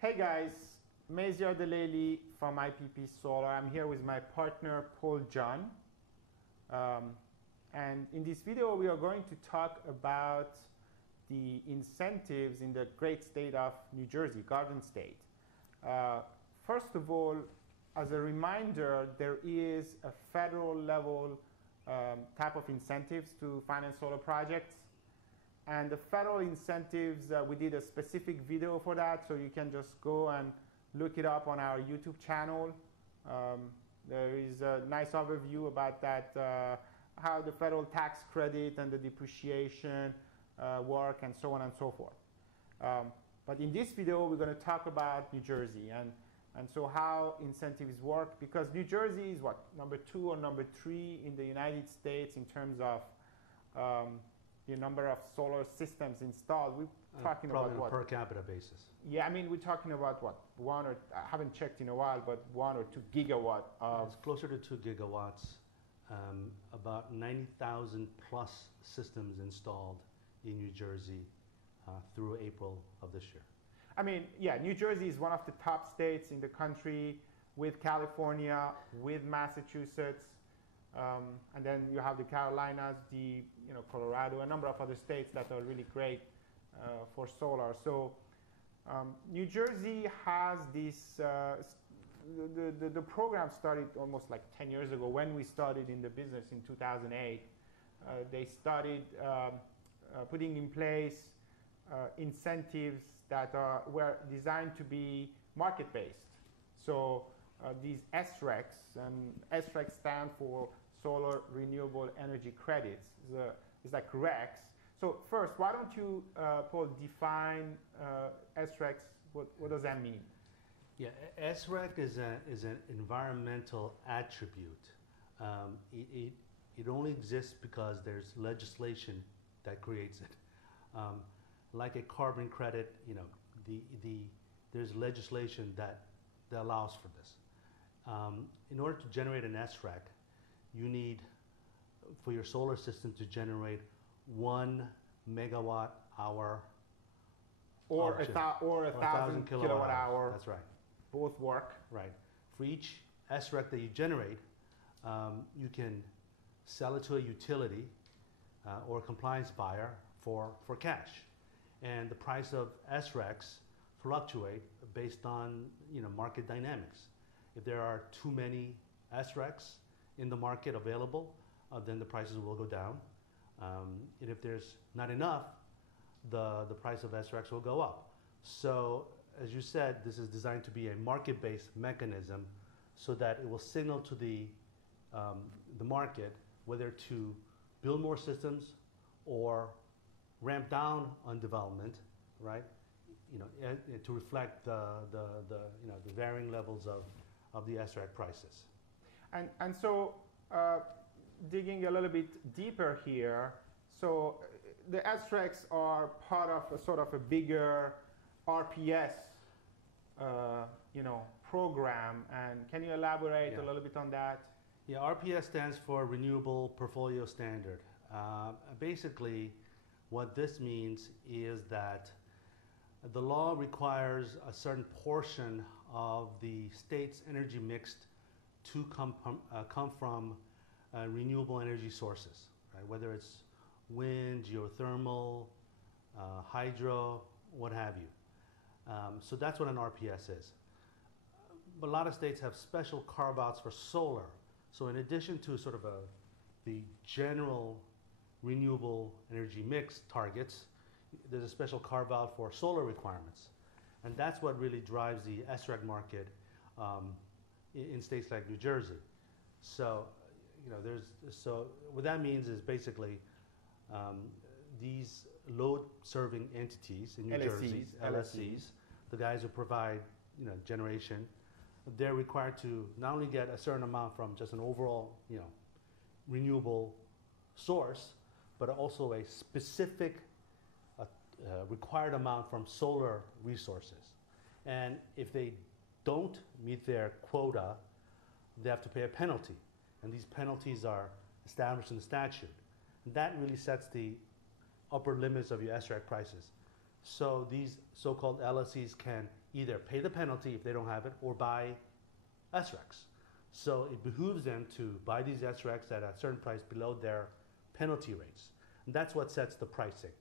Hey guys, Maziar Deleli from IPP Solar. I'm here with my partner Paul John. And in this video, we are going to talk about the incentives in the great state of New Jersey, Garden State. First of all, as a reminder, there is a federal level type of incentives to finance solar projects. And the federal incentives, we did a specific video for that, so you can just go and look it up on our YouTube channel. There is a nice overview about that, how the federal tax credit and the depreciation work, and so on and so forth. But in this video, we're going to talk about New Jersey and so how incentives work, because New Jersey is what, number 2 or number 3 in the United States in terms of the number of solar systems installed. We're talking probably about what? On a per capita basis. Yeah, I mean, we're talking about what? I haven't checked in a while, but 1 or 2 gigawatt of. It's closer to 2 gigawatts, about 90,000 plus systems installed in New Jersey through April of this year. I mean, yeah, New Jersey is one of the top states in the country, with California, with Massachusetts, and then you have the Carolinas, Colorado, a number of other states that are really great for solar. So New Jersey has this, the program started almost like 10 years ago when we started in the business in 2008. They started putting in place incentives that were designed to be market-based. So these SRECs, and SRECs stand for Solar Renewable Energy Credits. It's like RECs. So first, why don't you, Paul, define SRECs? What does that mean? Yeah, SREC is an environmental attribute. It only exists because there's legislation that creates it. Like a carbon credit, there's legislation that allows for this. In order to generate an SREC, you need, for your solar system to generate 1 megawatt hour or a thousand kilowatt hour. That's right. Both work. Right. For each SREC that you generate, you can sell it to a utility or a compliance buyer for cash. And the price of SRECs fluctuate based on market dynamics. If there are too many SRECs in the market available, then the prices will go down. And if there's not enough, the price of SRECs will go up. So as you said, this is designed to be a market-based mechanism so that it will signal to the market whether to build more systems or ramp down on development, right? To reflect the varying levels of the SREC prices. And so digging a little bit deeper here, so the SRECs are part of a sort of a bigger RPS program, and can you elaborate a little bit on that? Yeah, RPS stands for Renewable Portfolio Standard. Basically, what this means is that the law requires a certain portion of the state's energy mix to come from renewable energy sources, right? Whether it's wind, geothermal, hydro, what have you. So that's what an RPS is. But a lot of states have special carve-outs for solar. So in addition to sort of the general renewable energy mix targets, there's a special carve-out for solar requirements. And that's what really drives the SREC market in states like New Jersey. So, what that means is basically these load-serving entities in New Jersey, LSCs, the guys who provide generation, they're required to not only get a certain amount from just an overall renewable source, but also a specific required amount from solar resources. And if they don't meet their quota, they have to pay a penalty. And these penalties are established in the statute. And that really sets the upper limits of your SREC prices. So these so-called LSEs can either pay the penalty if they don't have it or buy SRECs. So it behooves them to buy these SRECs at a certain price below their penalty rates. And that's what sets the pricing,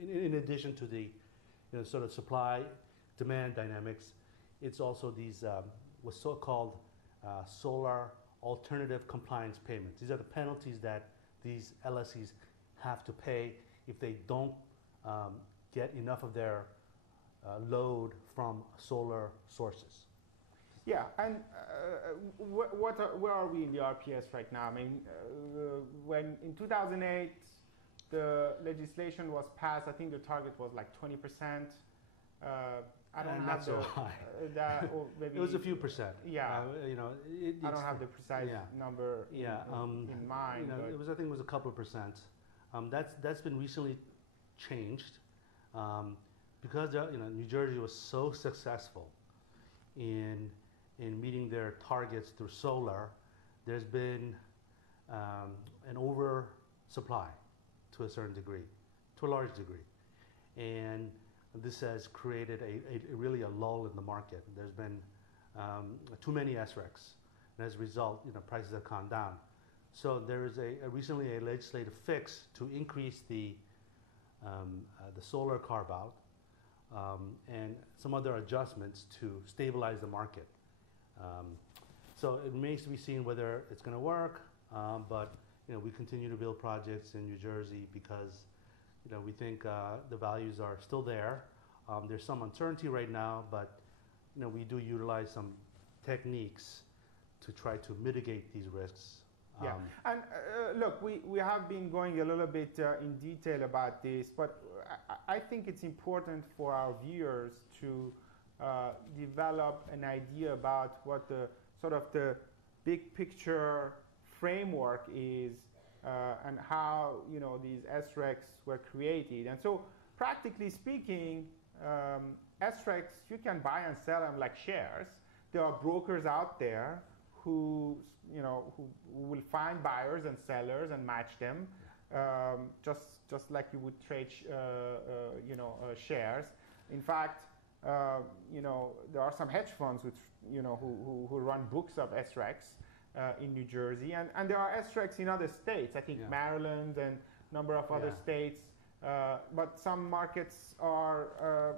in addition to the sort of supply-demand dynamics. It's also these what's so-called solar alternative compliance payments. These are the penalties that these LSEs have to pay if they don't get enough of their load from solar sources. Yeah, and where are we in the RPS right now? I mean, when in 2008 the legislation was passed, I think the target was like 20%. I don't have not so high. Or maybe it was a few percent. Yeah, I don't have the precise yeah. number in mind. I think it was a couple of percent. That's been recently changed because New Jersey was so successful in meeting their targets through solar. There's been an oversupply to a certain degree, to a large degree, and this has created really a lull in the market. There's been too many SRECs, and as a result, prices have gone down. So there is recently a legislative fix to increase the solar carve out and some other adjustments to stabilize the market. So it remains to be seen whether it's going to work, but we continue to build projects in New Jersey because we think the values are still there. There's some uncertainty right now, but we do utilize some techniques to try to mitigate these risks. Yeah, and look, we have been going a little bit in detail about this, but I think it's important for our viewers to develop an idea about what the sort of the big picture framework is and how these SRECs were created. And so practically speaking, SRECs, you can buy and sell them like shares. There are brokers out there who will find buyers and sellers and match them, just like you would trade shares. In fact, there are some hedge funds which who run books of SRECs in New Jersey, and there are SRECs in other states. I think Maryland and a number of other states. But some markets are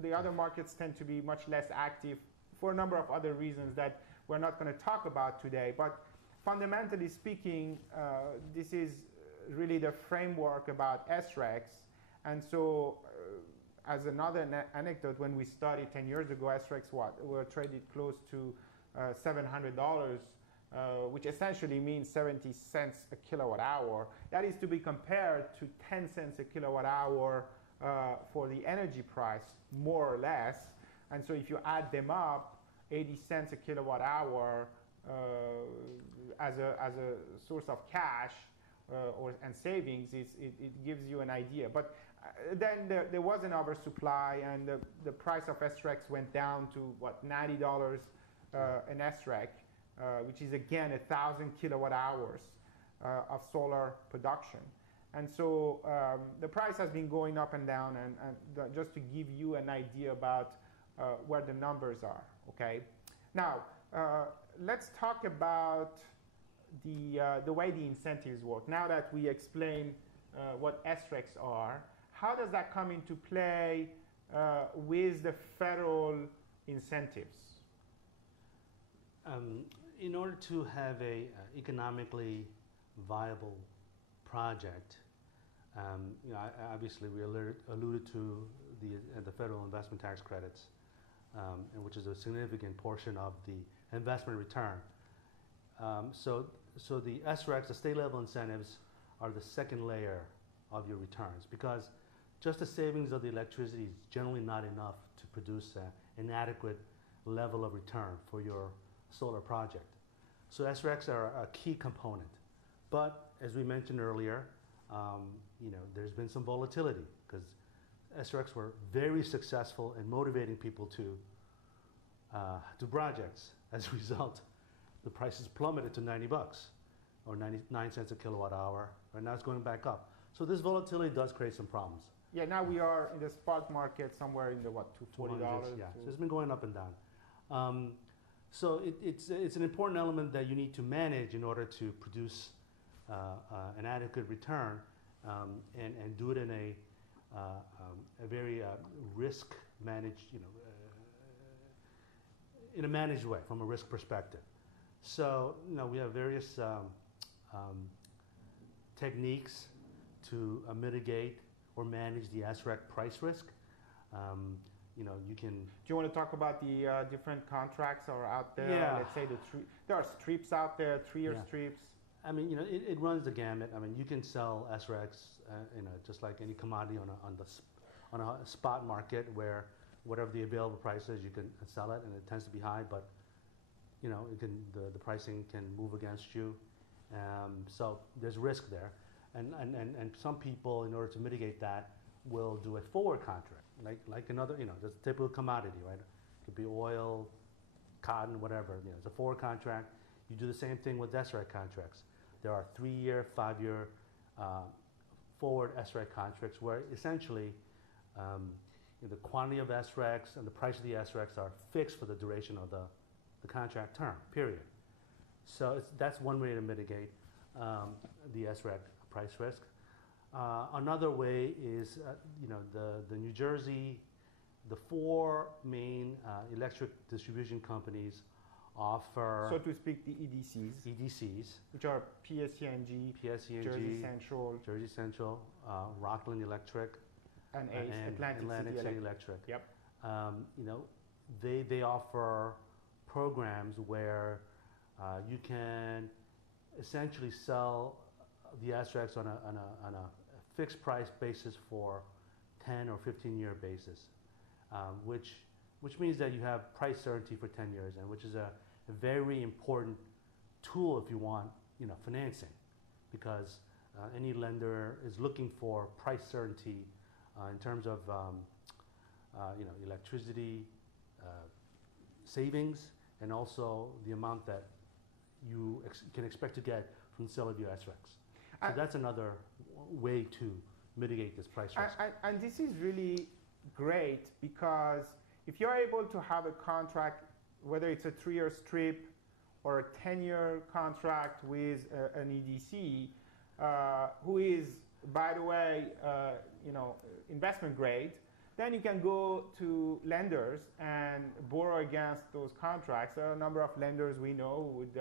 the other markets tend to be much less active for a number of other reasons that we're not going to talk about today. But fundamentally speaking, this is really the framework about SRECs. And so as another anecdote, when we started 10 years ago, SRECs were traded close to $700, which essentially means 70 cents a kilowatt hour. That is to be compared to 10 cents a kilowatt hour for the energy price, more or less. And so if you add them up, 80 cents a kilowatt hour as a source of cash and savings, it gives you an idea. But then there was an oversupply, and the price of SRECs went down to $90 an SREC, which is again 1,000 kilowatt hours of solar production. And so the price has been going up and down, and just to give you an idea about where the numbers are. Okay. Now let's talk about the way the incentives work. Now that we explained what SRECs are, how does that come into play with the federal incentives? In order to have a economically viable project, obviously we alluded to the federal investment tax credits, which is a significant portion of the investment return. So the SRECs, the state level incentives, are the second layer of your returns, because just the savings of the electricity is generally not enough to produce an adequate level of return for your solar project. So SRECs are a key component. But as we mentioned earlier, there's been some volatility because SRECs were very successful in motivating people to do projects. As a result, the prices plummeted to $90 or 99 cents a kilowatt hour, and now it's going back up. So this volatility does create some problems. Yeah, now we are in the spot market somewhere in the what, $240? 200s, yeah. So it's been going up and down. So it's an important element that you need to manage in order to produce an adequate return, and do it in a very risk managed, in a managed way from a risk perspective. So we have various techniques to mitigate or manage the SREC price risk. You can. Do you want to talk about the different contracts that are out there? Yeah. Let's say there are strips out there, 3-year Yeah. strips. I mean, it runs the gamut. I mean, you can sell SRECs, just like any commodity on a spot market where whatever the available price is, you can sell it, and it tends to be high, but the pricing can move against you. So there's risk there, and some people, in order to mitigate that, will do a forward contract, like another, just a typical commodity, right? It could be oil, cotton, whatever. It's a forward contract. You do the same thing with SREC contracts. There are 3-year, 5-year forward SREC contracts where essentially the quantity of SRECs and the price of the SRECs are fixed for the duration of the contract term, period. So that's one way to mitigate the SREC price risk. Another way is, the New Jersey, the 4 main electric distribution companies offer, So to speak, the EDCs, which are PSE&G, Jersey Central, Rockland Electric, and Atlantic City Electric. Yep. They offer programs where you can essentially sell the SRECs on a fixed price basis for 10 or 15-year basis, which means that you have price certainty for 10 years, and which is a very important tool if you want financing, because any lender is looking for price certainty in terms of electricity savings, and also the amount that you can expect to get from the sale of your SRECs. So that's another way to mitigate this price risk. And this is really great, because if you're able to have a contract, whether it's a 3-year strip or a 10-year contract with an EDC, who is, by the way, investment grade, then you can go to lenders and borrow against those contracts. There are a number of lenders we know who would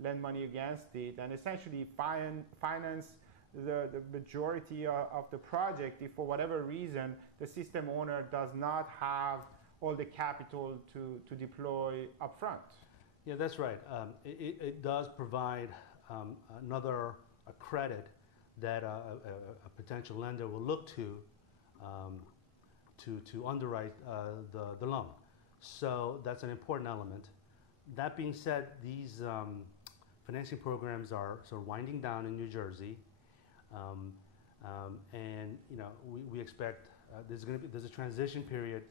lend money against it, and essentially finance the majority of the project if, for whatever reason, the system owner does not have all the capital to deploy upfront. Yeah, that's right. It does provide another credit that a potential lender will look to underwrite the loan. So that's an important element. That being said, these financing programs are sort of winding down in New Jersey, and we expect there's a transition period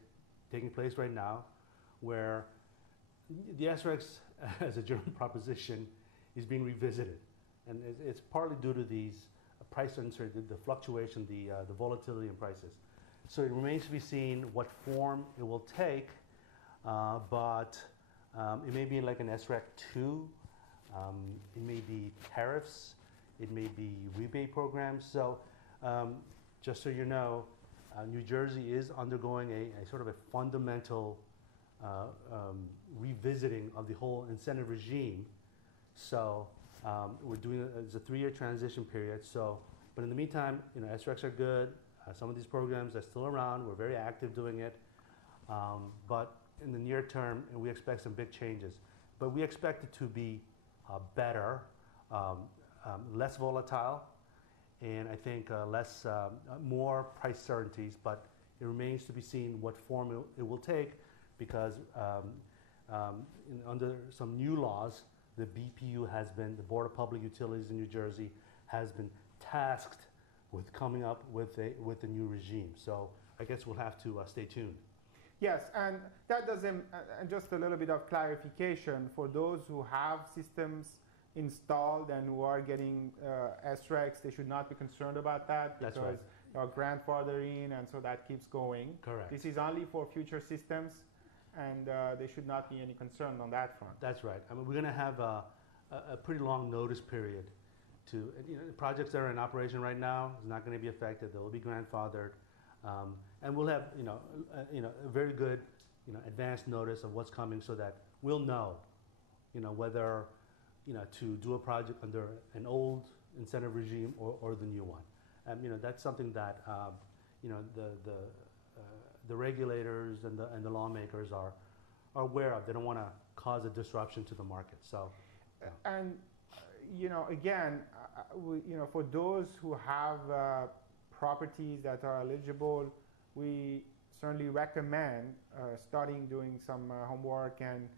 taking place right now, where the SRECs, as a German proposition, is being revisited, and it's partly due to these price uncertainty, the fluctuation, the volatility in prices. So it remains to be seen what form it will take, but it may be like an SREC 2, it may be tariffs, it may be rebate programs. So just so you know, New Jersey is undergoing a sort of a fundamental revisiting of the whole incentive regime. So we're doing it's a 3-year transition period. So, but in the meantime, SRECs are good. Some of these programs are still around. We're very active doing it. But in the near term, we expect some big changes. But we expect it to be better, less volatile, and I think more price certainties. But it remains to be seen what form it will take, because under some new laws, the BPU has been, the Board of Public Utilities in New Jersey, has been tasked with coming up with a new regime. So I guess we'll have to stay tuned. Yes, and that doesn't, and just a little bit of clarification for those who have systems installed and who are getting SRECs, they should not be concerned about that That's because right. they are grandfathered in, and so that keeps going. Correct. This is only for future systems, and there should not be any concern on that front. That's right. I mean, we're going to have a pretty long notice period to, the projects that are in operation right now is not going to be affected. They will be grandfathered. And we'll have, a very good, advanced notice of what's coming so that we'll know, whether, to do a project under an old incentive regime or the new one. And, that's something that, the regulators and the lawmakers are aware of. They don't want to cause a disruption to the market. So, and again, for those who have properties that are eligible, we certainly recommend starting doing some homework and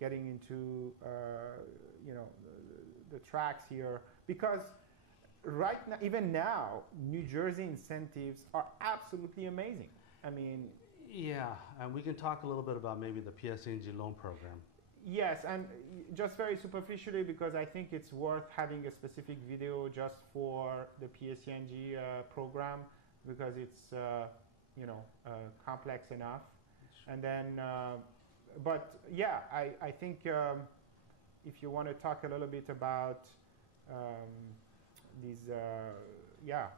getting into the tracks here, because right now, even now, New Jersey incentives are absolutely amazing. I mean, yeah, and we can talk a little bit about maybe the PSE&G loan program. yes, and just very superficially, because I think it's worth having a specific video just for the PSE&G program, because it's complex enough. And then, but yeah, I think if you want to talk a little bit about these, current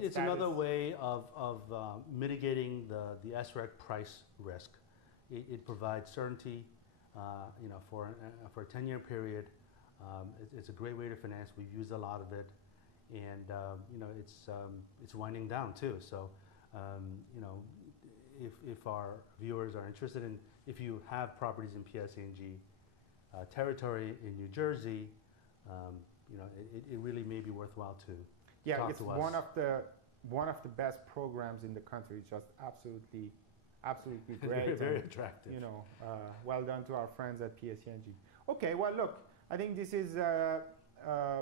it's another status. way of mitigating the SREC price risk. It provides certainty, for a 10-year period. It's a great way to finance. We've used a lot of it, and it's winding down too. So, if our viewers are interested in, if you have properties in PSE&G territory in New Jersey, it really may be worthwhile to talk it's to us. one of the best programs in the country. It's just absolutely great. Very, very and, attractive. well done to our friends at PSE&G. Okay, well, look, I think this is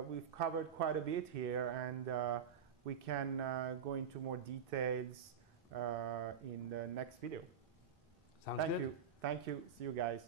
we've covered quite a bit here, and we can go into more details in the next video. Sounds Thank good. you. Thank you. See you guys.